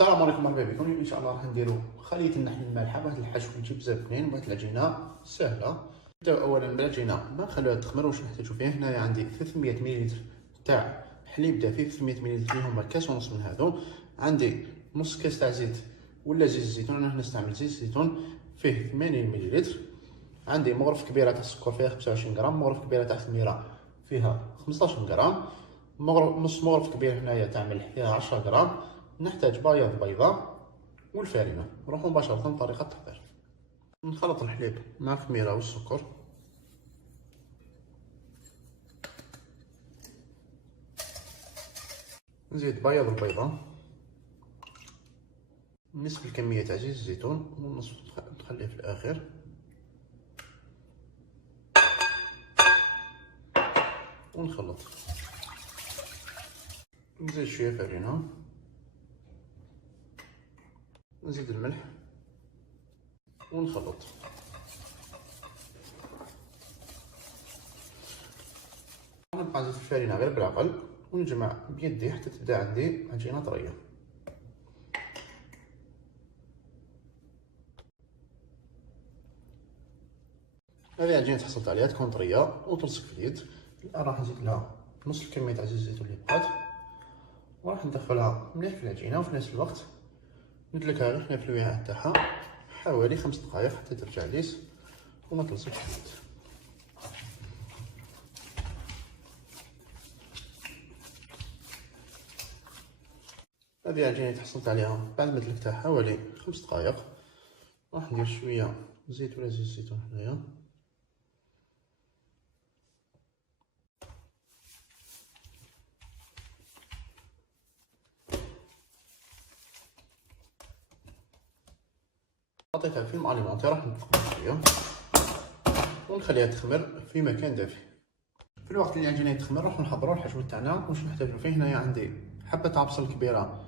السلام عليكم، مرحبا بكم. ان شاء الله راح نديرو خلية النحل المالحة. واحد الحشو يجي بزاف بنين، واحد العجينة سهلة. نبداو اولا بالعجينة، ما نخلوها تخمر. واش نحتاجو فيه؟ هنايا عندي 300 مليلتر تاع حليب دافي، 300 مليلتر اللي هما كاس ونص من هذو. عندي نص كاس تاع زيت ولا زيت الزيتون، انا نستعمل زيت الزيتون فيه 80 مليلتر. عندي مغرف كبيرة تاع السكر فيها 25 غرام، مغرف كبيرة تاع الخميرة فيها 15 غرام، نص مغرف كبير هنايا تاع ملح فيها 10 غرام. نحتاج بياض بيضة والفارينة. نروحو مباشرة لطريقة التحضير. نخلط الحليب مع الخميرة والسكر، نزيد بياض البيضة، نصف الكمية تاع زيت الزيتون والنصف نخليه في الآخر. ونخلط، نزيد شوية فارينة، نزيد الملح ونخلط. نبقى نزيد الفارينة غير بالعقل ونجمع بيدي حتى تبدا عندي عجينة طرية. هذه عجينة حصلت عليها تكون طرية وتلصق في اليد. الآن راح نزيد لها نص الكمية تاع زيت الزيتون اللي بقات، وراح ندخلها مليح في العجينة، وفي نفس الوقت ندلكها غير هنا في الوعاء تاعها حوالي 5 دقائق حتى ترجع ليس وما تلصقش في اليد. هذه عجينة تحصلت عليها بعد ما دلكتها حوالي 5 دقائق. راح ندير شوية زيت ولا زيت الزيتون هنايا، حطيتها في فيلم اليمونتي، راح نتقلب شوية ونخليها تخمر في مكان دافي. في الوقت اللي العجينة تخمر راح نحضروا الحشو تاعنا. واش نحتاجو فيه؟ هنايا عندي حبة تاع بصل كبيرة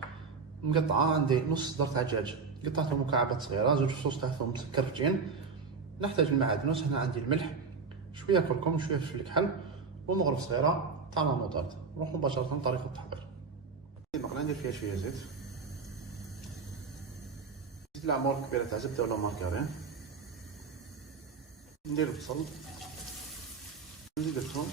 مقطعة، عندي نص صدر تاع دجاج قطعته مكعبات صغيرة، زوج فصوص تاع ثوم مسكرتين. نحتاج المعادنوس، هنا عندي الملح، شوية كركم، شوية فلفل كحل، ومغرف صغيرة تاع لا موطارد. نروح مباشرة لطريقة التحضير. المقلاة ندير فيها شوية زيت، نزيد العمور كبيرة تاع زبدة ولا مارغرين، ندير البصل، نزيد الثوم